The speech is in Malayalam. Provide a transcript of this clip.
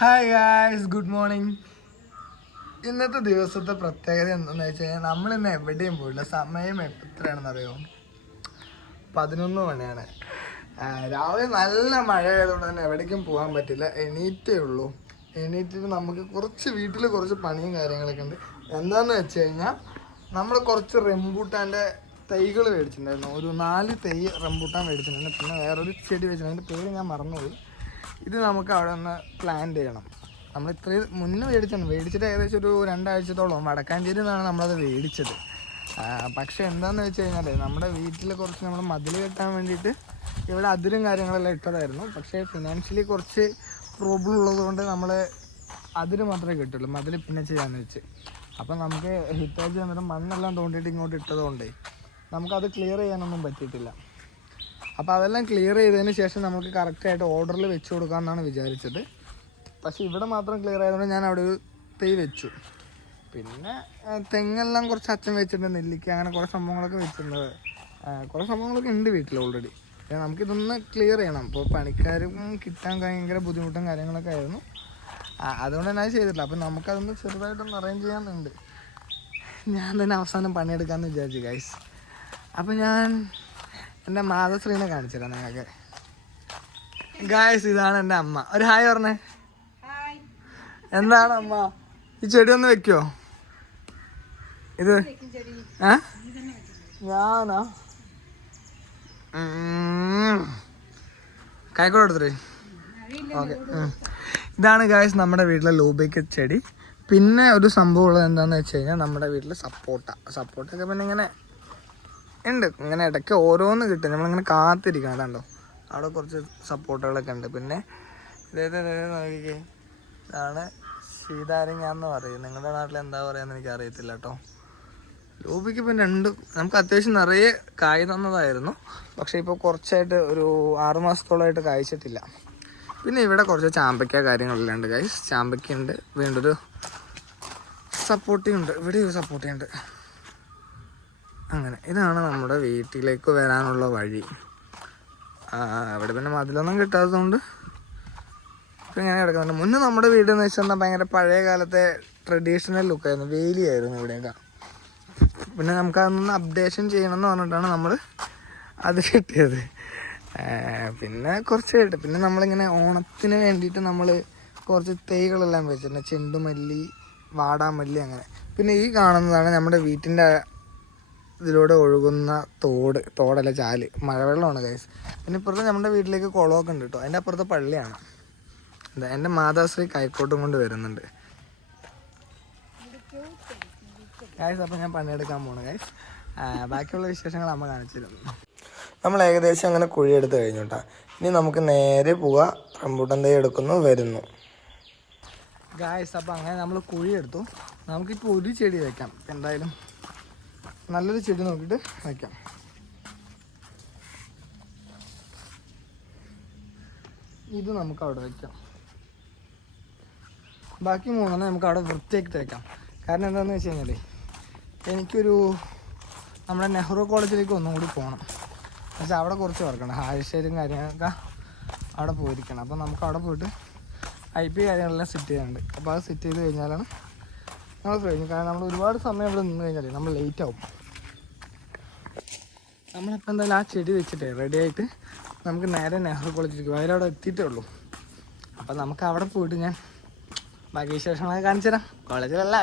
Hi guys, good morning. ഇന്നത്തെ ദിവസത്തെ പ്രത്യേകത എന്താണെന്ന് വെച്ച് കഴിഞ്ഞാൽ നമ്മളിന്ന് എവിടെയും പോയില്ല. സമയം എത്രയാണെന്ന് അറിയോ? 11 മണിയാണ്. രാവിലെ നല്ല മഴ ആയതുകൊണ്ട് തന്നെ എവിടേക്കും പോകാൻ പറ്റില്ല. എണീറ്റേ ഉള്ളൂ. എണീറ്റിട്ട് നമുക്ക് വീട്ടിൽ കുറച്ച് പണിയും കാര്യങ്ങളൊക്കെ ഉണ്ട്. എന്താണെന്ന് വെച്ച് കഴിഞ്ഞാൽ നമ്മൾ കുറച്ച് റംബൂട്ടാൻ്റെ തൈകൾ മേടിച്ചിട്ടുണ്ടായിരുന്നു. ഒരു 4 തൈ റംബൂട്ടാൻ മേടിച്ചിട്ടുണ്ടായിരുന്നു. പിന്നെ വേറൊരു ചെടി വെച്ചിട്ടുണ്ട്, അതിൻ്റെ പേര് ഞാൻ മറന്നുപോയി. ഇത് നമുക്ക് അവിടെ ഒന്ന് പ്ലാന്റ് ചെയ്യണം. നമ്മൾ ഇത്രയും മുന്നേ മേടിച്ചിട്ട് ഏകദേശം ഒരു 2 ആഴ്ചത്തോളം വടക്കാഞ്ചേരി നിന്നാണ് നമ്മളത് മേടിച്ചത്. പക്ഷേ എന്താണെന്ന് വെച്ച് കഴിഞ്ഞാൽ നമ്മുടെ വീട്ടിൽ കുറച്ച് നമ്മൾ മതിൽ കെട്ടാൻ വേണ്ടിയിട്ട് ഇവിടെ അതിരും കാര്യങ്ങളെല്ലാം ഇട്ടതായിരുന്നു. പക്ഷേ ഫിനാൻഷ്യലി കുറച്ച് പ്രോബ്ലം ഉള്ളതുകൊണ്ട് നമ്മൾ അതിര് മാത്രമേ കിട്ടുള്ളൂ, മതിൽ പിന്നെ ചെയ്യാമെന്ന് വെച്ച്. അപ്പം നമുക്ക് ഹിറ്റാച്ച് വന്നിട്ട് മണ്ണെല്ലാം തോണ്ടിയിട്ട് ഇങ്ങോട്ട് ഇട്ടതുകൊണ്ടേ നമുക്കത് ക്ലിയർ ചെയ്യാനൊന്നും പറ്റിയിട്ടില്ല. അപ്പോൾ അതെല്ലാം ക്ലിയർ ചെയ്തതിന് ശേഷം നമുക്ക് കറക്റ്റായിട്ട് ഓർഡറിൽ വെച്ച് കൊടുക്കാമെന്നാണ് വിചാരിച്ചത്. പക്ഷേ ഇവിടെ മാത്രം ക്ലിയർ ആയതുകൊണ്ട് ഞാൻ അവിടെ ഒരു തൈ വെച്ചു. പിന്നെ തെങ്ങെല്ലാം കുറച്ച് അച്ഛൻ വെച്ചിട്ടുണ്ട്, നെല്ലിക്ക, അങ്ങനെ കുറേ സംഭവങ്ങളൊക്കെ വെച്ചിട്ടുണ്ട്. കുറേ സംഭവങ്ങളൊക്കെ ഉണ്ട് വീട്ടിൽ ഓൾറെഡി. നമുക്കിതൊന്ന് ക്ലിയർ ചെയ്യണം. അപ്പോൾ പണിക്കാരും കിട്ടാൻ ഭയങ്കര ബുദ്ധിമുട്ടും കാര്യങ്ങളൊക്കെ ആയിരുന്നു. അതുകൊണ്ട് തന്നെ അത് ചെയ്തിട്ടില്ല. അപ്പോൾ നമുക്കതൊന്ന് ചെറുതായിട്ടൊന്ന് അറേഞ്ച് ചെയ്യാനുണ്ട്. ഞാൻ തന്നെ അവസാനം പണിയെടുക്കാമെന്ന് വിചാരിച്ചു ഗൈസ്. അപ്പോൾ ഞാൻ എൻ്റെ മാതശ്രീനെ കാണിച്ചു തരാം നിങ്ങൾക്ക്. ഗായ്സ്, ഇതാണ് എൻ്റെ അമ്മ. ഒരു ഹായ് പറഞ്ഞേ. എന്താണ് അമ്മ, ഈ ചെടി ഒന്ന് വെക്കുവോ? ഇത് ഞാനാ കായ്ക്കോട് എടുത്തിട്ടേ. ഓക്കെ, ഇതാണ് ഗായ്സ് നമ്മുടെ വീട്ടിലെ ലൂബിക്ക ചെടി. പിന്നെ ഒരു സംഭവം ഉള്ളത് എന്താണെന്ന് വെച്ച് കഴിഞ്ഞാൽ നമ്മുടെ വീട്ടിൽ സപ്പോർട്ടൊക്കെ പിന്നെ ഇങ്ങനെ ഉണ്ട്. ഇങ്ങനെ ഇടയ്ക്ക് ഓരോന്ന് കിട്ടും, നമ്മളിങ്ങനെ കാത്തിരിക്കണം. കണ്ടോ, അവിടെ കുറച്ച് സപ്പോർട്ടുകളൊക്കെ ഉണ്ട്. പിന്നെ നോക്കിക്കേ, ഇതാണ് സീതാരങ്ങ എന്ന് പറയും. നിങ്ങളുടെ നാട്ടിൽ എന്താ പറയുക എനിക്ക് അറിയത്തില്ല കേട്ടോ. ലൂബിക്ക് ഇപ്പം നമുക്ക് അത്യാവശ്യം നിറയെ കായ് തന്നതായിരുന്നു. പക്ഷേ ഇപ്പോൾ കുറച്ചായിട്ട് ഒരു 6 മാസത്തോളമായിട്ട് കായ്ച്ചിട്ടില്ല. പിന്നെ ഇവിടെ കുറച്ച് ചാമ്പയ്ക്ക കാര്യങ്ങളെല്ലാം ഉണ്ട് ഗൈസ്. ചാമ്പയ്ക്കുണ്ട്, വീണ്ടും ഒരു സപ്പോർട്ടിയുണ്ട്, ഇവിടെ ഒരു സപ്പോർട്ടിയുണ്ട്. അങ്ങനെ ഇതാണ് നമ്മുടെ വീട്ടിലേക്ക് വരാനുള്ള വഴി. അവിടെ പിന്നെ മതിലൊന്നും കിട്ടാത്തതുകൊണ്ട് ഇപ്പം ഇങ്ങനെ കിടക്കുന്നുണ്ട്. മുന്നേ നമ്മുടെ വീടെന്ന് വെച്ചാൽ ഭയങ്കര പഴയ കാലത്തെ ട്രഡീഷണൽ ലുക്കായിരുന്നു, വേലിയായിരുന്നു ഇവിടെയൊക്കെ. പിന്നെ നമുക്കതൊന്ന് അപ്ഡേഷൻ ചെയ്യണമെന്ന് പറഞ്ഞിട്ടാണ് നമ്മൾ അത് കിട്ടിയത്. പിന്നെ കുറച്ചായിട്ട് പിന്നെ നമ്മളിങ്ങനെ ഓണത്തിന് വേണ്ടിയിട്ട് നമ്മൾ കുറച്ച് തൈകളെല്ലാം വെച്ചിട്ടുണ്ട്. ചെണ്ടുമല്ലി, വാടാമല്ലി, അങ്ങനെ. പിന്നെ ഈ കാണുന്നതാണ് നമ്മുടെ വീട്ടിൻ്റെ ഇതിലൂടെ ഒഴുകുന്ന തോടല്ല, ചാല്, മഴവെള്ളമാണ് ഗൈസ്. പിന്നെ ഇപ്പുറത്ത് നമ്മുടെ വീട്ടിലേക്ക് കുളമൊക്കെ ഉണ്ട് കേട്ടോ. അതിൻ്റെ അപ്പുറത്തെ പള്ളിയാണ്. എൻ്റെ മാതാശ്രീ കൈക്കോട്ടും കൊണ്ട് വരുന്നുണ്ട് ഗൈസ്. അപ്പോൾ ഞാൻ പണിയെടുക്കാൻ പോണു ഗൈസ്. ബാക്കിയുള്ള വിശേഷങ്ങൾ അമ്മ കാണിച്ചിരുന്നു. നമ്മൾ ഏകദേശം അങ്ങനെ കുഴിയെടുത്ത് കഴിഞ്ഞു കേട്ടോ. ഇനി നമുക്ക് നേരെ പോവുക, റംബൂട്ടാൻ തൈ എടുക്കുന്നു, വരുന്നു ഗൈസ്. അപ്പോൾ അങ്ങനെ നമ്മൾ കുഴിയെടുത്തു. നമുക്കിപ്പോൾ ഒരു ചെടി വയ്ക്കാം. എന്തായാലും നല്ലൊരു ചെടി നോക്കിയിട്ട് വയ്ക്കാം. ഇത് നമുക്ക് അവിടെ വയ്ക്കാം. ബാക്കി 3 നമുക്ക് അവിടെ വൃത്തിയാക്കി വയ്ക്കാം. കാരണം എന്താണെന്ന് വെച്ച് കഴിഞ്ഞാൽ എനിക്കൊരു നമ്മുടെ നെഹ്റു കോളേജിലേക്ക് ഒന്നും കൂടി പോകണം. പക്ഷേ അവിടെ കുറച്ച് വർക്കുണ്ട്, ഹാഴ്ശേരും കാര്യങ്ങളൊക്കെ അവിടെ പോയിരിക്കണം. അപ്പോൾ നമുക്ക് അവിടെ പോയിട്ട് IP കാര്യങ്ങളെല്ലാം സെറ്റ് ചെയ്യാനുണ്ട്. അപ്പോൾ അത് സെറ്റ് ചെയ്ത് കഴിഞ്ഞാലാണ് നമ്മൾ കഴിഞ്ഞു. കാരണം നമ്മൾ ഒരുപാട് സമയം ഇവിടെ നിന്ന് കഴിഞ്ഞാൽ നമ്മൾ ലേറ്റ് ആവും. നമ്മളിപ്പോൾ എന്തായാലും ആ ചെടി വെച്ചിട്ടേ റെഡി ആയിട്ട് നമുക്ക് നേരെ നെഹ്റു കോളേജിലേക്ക് വയലവിടെ എത്തിയിട്ടേ ഉള്ളൂ. അപ്പം നമുക്ക് അവിടെ പോയിട്ട് ഞാൻ ബാക്കി വിശേഷങ്ങളൊക്കെ കാണിച്ചു തരാം. കോളേജിലല്ലേ.